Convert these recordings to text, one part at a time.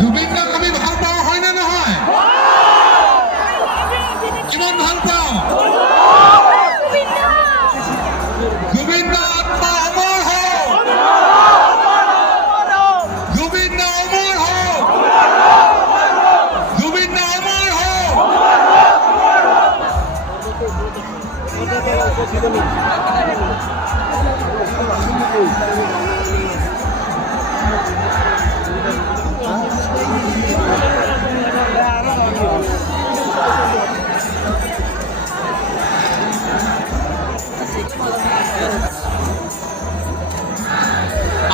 জুবিনদাক আমি ভাল পাওঁ হয়নে নহয়? কিমান ভাল পাওঁ? জুবিনদা আত্মা অমৰ হওক, জুবিনদা অমৰ হওক, জুবিনদা অমৰ হওক।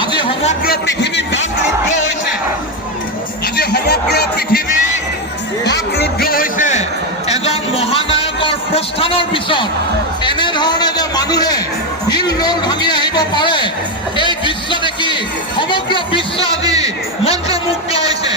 আজি সমগ্ৰ পৃথিৱী বাকৰুদ্ধ হৈছে, আজি সমগ্ৰ পৃথিৱী বাকৰুদ্ধ হৈছে এজন মহানায়কৰ প্ৰস্থানৰ পিছত। এনেধৰণে যে মানুহে হিল ৰোল ভাঙি আহিব পাৰে, এই দৃশ্য দেখি সমগ্ৰ বিশ্ব আজি মন্ত্ৰমুগ্ধ হৈছে।